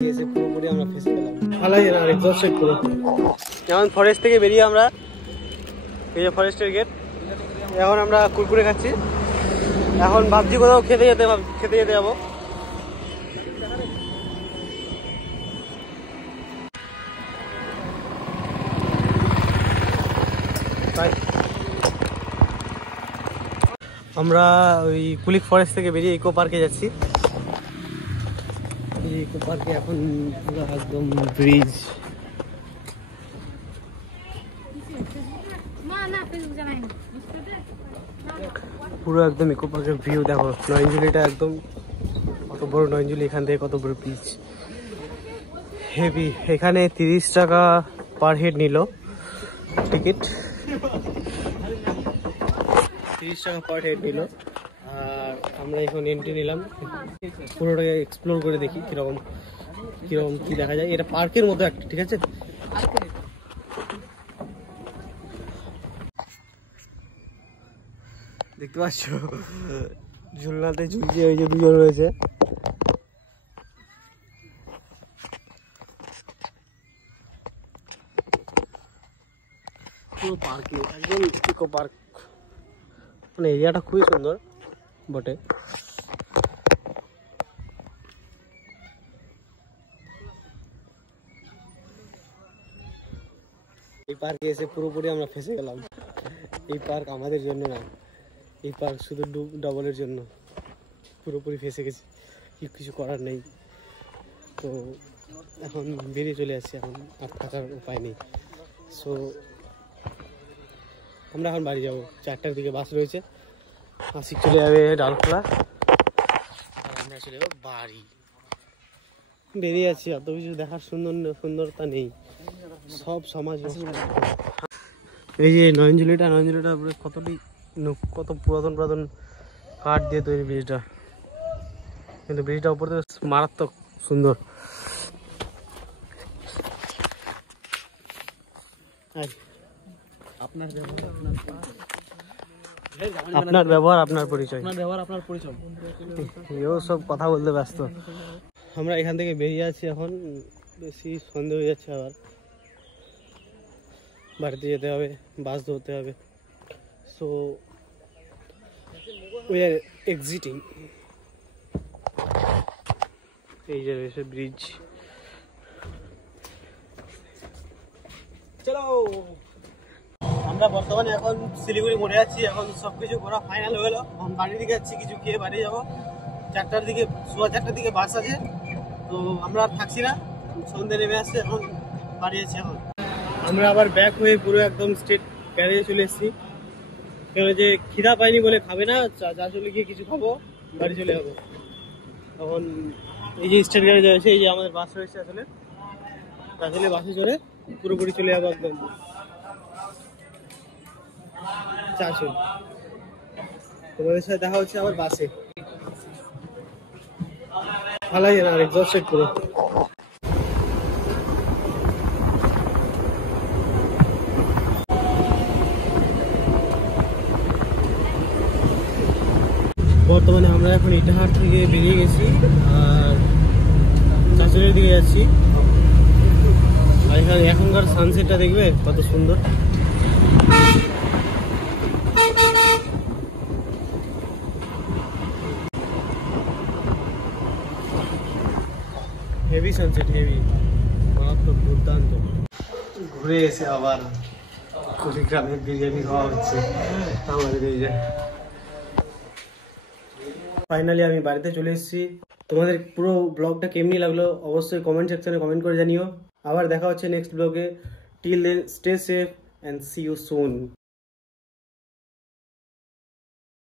পুরোপুরি আমরা ফেসে পেলাম ভালোই না এক্সস্টেড পুরো। যেমন ফরেস্ট থেকে বেরিয়ে আমরা এই যে ফরেস্টের গেট, এখন আমরা কুরকুরে খাচ্ছি। এখন ভাবছি কোথাও খেতে যেতে যাবো। আমরা ওই কুলিক ফরেস্ট থেকে বেরিয়ে ইকো পার্কে যাচ্ছি। ইকো পার্কে এখন পুরো একদম ব্রিজ, পুরো একদম ইকো পার্কের ভিউ দেখো। নয়নজুলিটা একদম কত বড় নয়নজুলি, এখান থেকে কত বড় ব্রিজ, হেভি। এখানে 30 টাকা পার হেড নিল টিকিট, 30 টাকা পার হেড নিল। আর আমরা এখন এন্ট্রি নিলাম, পুরোটাকে এক্সপ্লোর করে দেখি কিরকম কি দেখা যায়। এটা পার্কের মতো একটা, ঠিক আছে। দেখতে পাচ্ছ ঝুলনাতে ঝুলছে, ওই যে দুজন রয়েছে। পুরো পার্কে একদম ইকো পার্ক, মানে এরিয়াটা খুবই সুন্দর বটে। এই পার্কে এসে পুরোপুরি আমরা ফেসে গেলাম। এই পার্ক আমাদের জন্য না, এই পার্ক শুধু ডবলের জন্য। পুরোপুরি ফেসে গেছি, কিছু করার নেই। তো এখন বেরিয়ে চলে আসছি, এখন আর থাকার উপায় নেই। সো আমরা এখন বাড়ি যাবো, 4টার দিকে বাস রয়েছে। আশিক চলে যাবে ডালখোলা, আর আমরা চলে যাবো বাড়ি। বেরিয়ে যাচ্ছি, অত কিছু দেখার সুন্দরতা নেই, সব সমাজ। এই যে নয়নজুলিটা কত পুরাতন কাঠ দিয়ে তৈরি ব্রিজটা, কিন্তু ব্রিজটা উপর থেকে মারাত্মক সুন্দর। আপনার ব্যবহার আপনার পরিচয়, এও সব কথা বলতে ব্যস্ত। আমরা এখান থেকে বেরিয়ে আছি, এখন বেশি সন্দেহ হয়ে যাচ্ছে, আবার বাড়িতে যেতে হবে, বাস ধরতে হবে। So we are exciting. এই যে রয়েছে ব্রিজ, চলো। আমরা বর্তমানে এখন শিলিগুড়ি মোড়ে আছি। এখন সবকিছু ঘোরা ফাইনাল হয়ে গেলো, এখন বাড়ির দিকে যাচ্ছি, কিছু খেয়ে বাড়ি যাবো। 4টার দিকে, সোয়া 4টার দিকে বাস আছে। তো আমরা আর থাকছি না, সন্ধ্যে নেমে আসছে, এখন বাড়ি যাচ্ছি। এখন আমরা আবার ব্যাক হয়ে পুরো একদম স্ট্রেট গ্যারেজে চলে এসেছি, কেন যে খিদা পাইনি বলে খাবে না, যা চলে গিয়ে কিছু খাবো, বাড়ি চলে যাবো। তখন এই যে স্ট্রেট গ্যারেজ রয়েছে, এই যে আমাদের বাস রয়েছে, আসলে বাসে চড়ে পুরোপুরি চলে যাবো একদম চারশো। তোমাদের সাথে দেখা হচ্ছে আবার বাসে। ভালোই না এক্সস্টেড পুরো। বর্তমানে আমরা এখন ইটাহার থেকে বেরিয়ে গেছি আর চাঁচলের দিকে যাচ্ছি। আর এখানে এখনকার সানসেটটা দেখবে কত সুন্দর। হেভি সানসেট, হেভি, মারাত্মক, দুর্দান্ত। ঘুরে এসে আবার কুড়িগ্রামে বিরিয়ানি খাওয়া হচ্ছে আমাদের এই যে। ফাইনালি আমি বাড়িতে চলে এসেছি। তোমাদের পুরো ব্লগটা কেমনি লাগলো অবশ্যই কমেন্ট সেকশনে কমেন্ট করে জানিও। আবার দেখা হচ্ছে নেক্সট ব্লগে। Till then stay safe and see you soon.